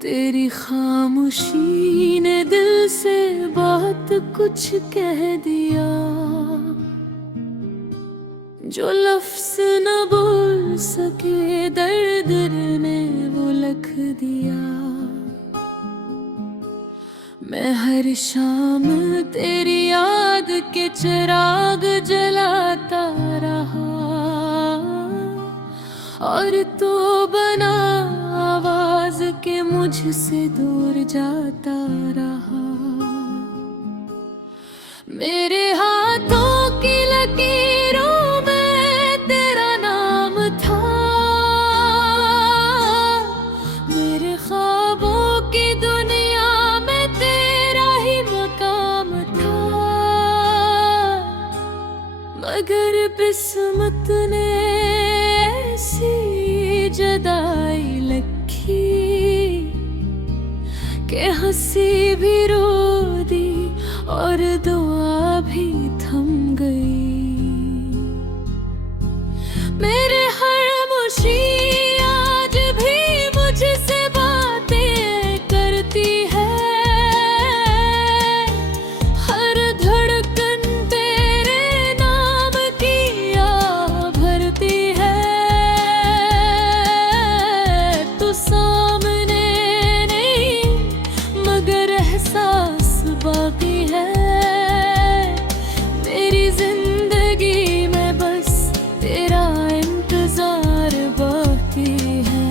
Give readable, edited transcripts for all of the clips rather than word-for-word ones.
तेरी खामोशी ने दिल से बात कुछ कह दिया, जो लफ्ज न बोल सके दर्द ने वो लिख दिया। मैं हर शाम तेरी याद के चिराग जलाता रहा, और तो बना आवाज के मुझसे दूर जाता रहा। मेरे हाथों की लकीरों में तेरा नाम था, मेरे ख्वाबों की दुनिया में तेरा ही मकाम था। मगर किस्मत ने ऐसी जुदाई लिखी कि हंसी भी रो दी और दुआ भी थम गई। मेरे खामोशी आज भी मुझसे बातें करती है, हर धड़कन तेरे नाम की आ भरती है। तू सामने नहीं मगर एहसास बाकी है। मेरी जिंदगी में बस तेरा इंतजार बाकी है।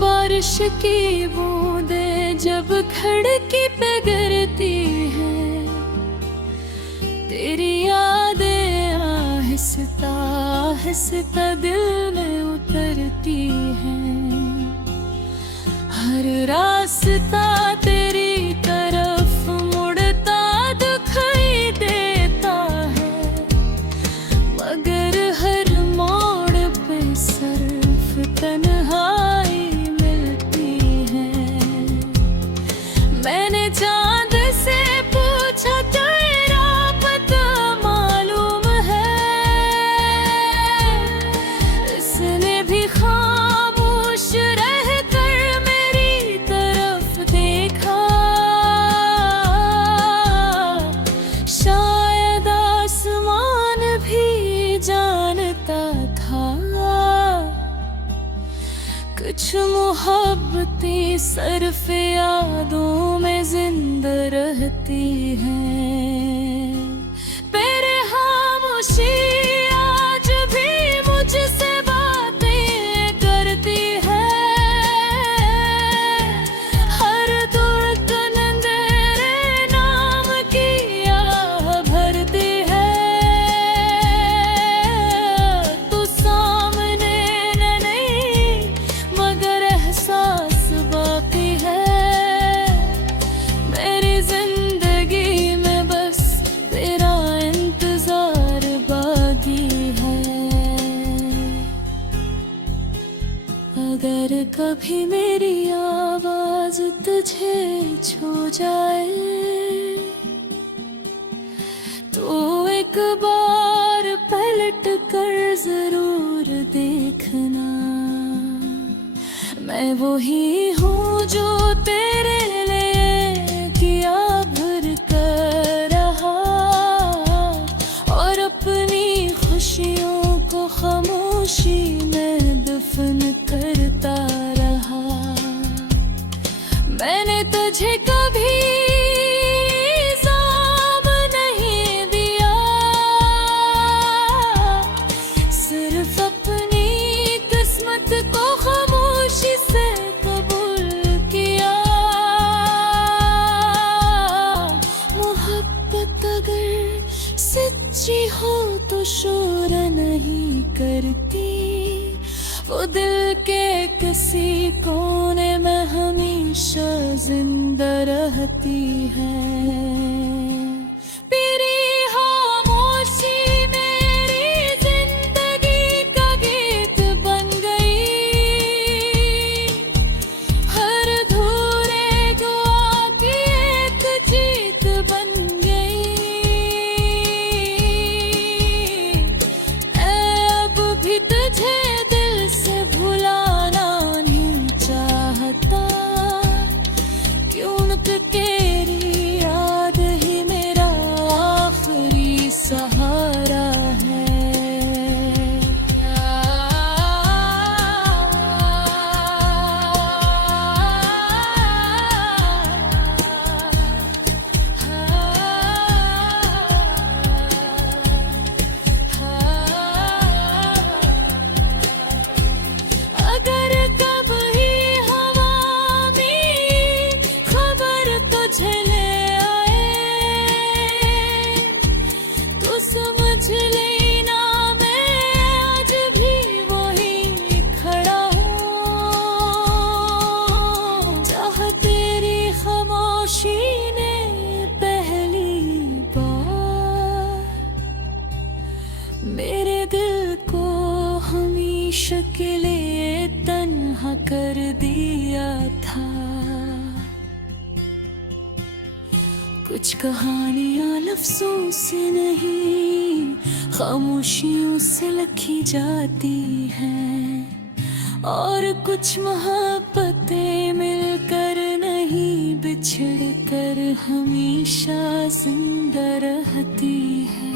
बारिश की बूंदें जब खिड़की पे गिरती है, तेरी यादें आहिस्ता आहिस्ता दिल में उतरती हैं। हर रास्ता तेरी तरफ मुड़ता दिखाई देता है, मगर हर मोड़ पे सिर्फ तन्हाई मिलती है। मैंने चांद से पूछा तेरा पता मालूम है, इसने भी खामोश रहकर मेरी तरफ देखा। शायद आसमान भी जानता था, कुछ मोहब्बतें सिर्फ यादों में जिंदा रहती हैं। तेरे खामोशी आज भी मुझसे बातें करती है, हर धड़कन तेरे नाम की आ भरती है। तू सामने नहीं मगर एहसास बाकी है। मेरी जिंदगी में बस तेरा इंतजार बाकी है। अगर कभी मेरी आवाज तुझे छू जाए तो एक बार पलट कर जरूर देखना। मैं वही हूँ जो तेरे लिए किया भर कर रहा, और अपनी खुशियों को खामोशी में दफन करता रहा। मैंने तुझे कभी इल्ज़ाम नहीं दिया, सिर्फ अपनी किस्मत को खामोशी से कबूल किया। मोहब्बत अगर सच्ची हो तो शोर नहीं करती, वो दिल के किसी कोने में हमेशा जिंदा रहती है। तेरी खामोशी मेरी जिंदगी का गीत बन गई, हर अधूरे दुआ की एक जीत बन गई। अब भी तुझे दिल से भुलाना नहीं चाहता, क्यों न तेरी याद ही मेरा आखिरी सहारा है। अगर कभी हवा में खबर तुझे ले आए, तो समझ लेना मैं आज भी वहीं खड़ा हूँ। चाह तेरी खामोशी ने पहली बार मेरे दिल को हमेशा के लिए तन्हा कर दिया था। कुछ कहानियां लफ्जों से नहीं, खामोशियों से लिखी जाती हैं, और कुछ मोहब्बतें मिलकर नहीं बिछड़ कर हमेशा जिंदा रहती है।